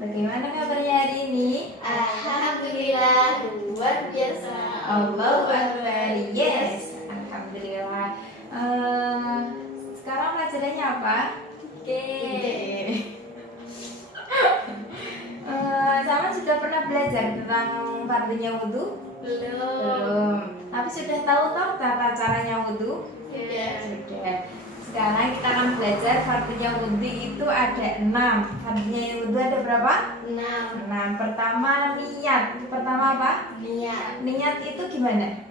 Bagaimana kabarnya hari ini? Alhamdulillah, luar biasa. Allahu Akbar. Yes, Alhamdulillah. Sekarang pelajarannya apa? Oke. Sama sudah pernah belajar tentang fardunya wudhu? Belum. Tapi sudah tahu toh tata caranya wudhu? Ya. Sudah. Sekarang kita akan belajar fardunya wudhu itu ada 6. Fardunya wudhu ada berapa? 6. 6. Pertama niat. Pertama apa? Niat. Niat itu gimana?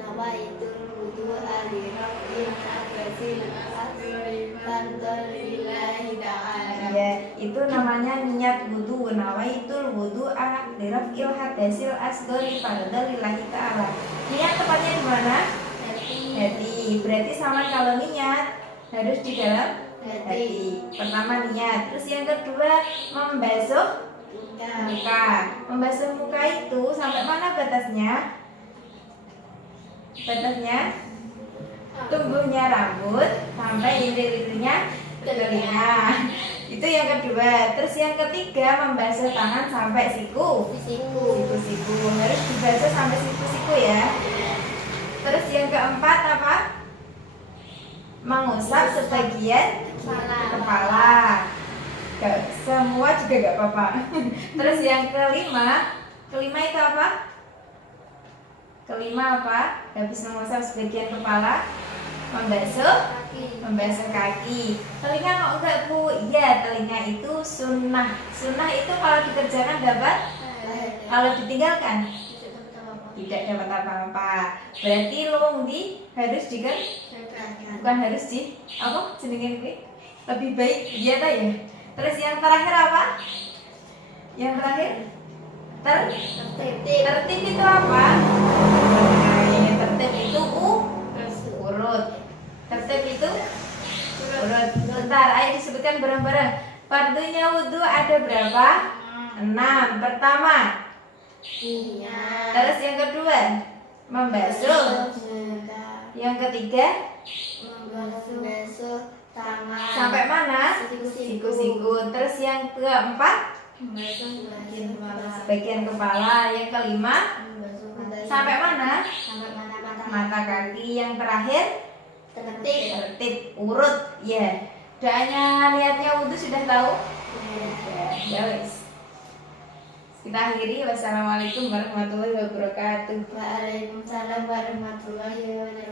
Nawaitul wudu al-rafil al-ghazil al-fadlillahi ta'ala. Ya, itu namanya niat wudhu. Nawaitul wudhu al-rafil hadasil asgori fadlillahi ta'ala. Niat tepatnya di mana? Hati. Berarti sama kalau niat harus di dalam hati. Pertama niat. Terus yang kedua membasuh muka. Membasuh muka itu sampai mana batasnya? Batasnya tumbuhnya rambut sampai ilir-ilirnya telinga. Itu yang kedua. Terus yang ketiga membasuh tangan sampai siku. Siku harus dibasuh sampai siku ya. Terus yang keempat apa? Mengusap sebagian kepala. Semua juga gak apa-apa. Terus yang kelima itu apa? Kelima apa? Habis mengusap sebagian kepala, membasuh kaki. Telinga kok enggak Bu? Iya, telinga itu sunnah. Sunnah itu kalau dikerjakan dapat, kalau ditinggalkan tidak dapat apa-apa. Berarti lowong di harus bukan harus di apa jenengin gue? Lebih baik iya ta ya. Terus yang terakhir apa? Yang terakhir tertib itu apa? Nah, tertib itu urut. Tertib itu urut. Bentar, ayo disebutkan bareng-bareng. Fardunya wudhu ada berapa? 6. Pertama Niat. terus yang kedua membasuh. Yang ketiga Membasuh tangan sampai mana? Siku-siku. Terus yang keempat membasuh bagian kepala. Yang kelima sampai mana? Mata kaki. Yang terakhir tertib urut. Ya, doanya niatnya wudhu sudah tahu? Ya wis. Kita akhiri. Wassalamualaikum warahmatullahi wabarakatuh. Waalaikumsalam warahmatullahi wabarakatuh.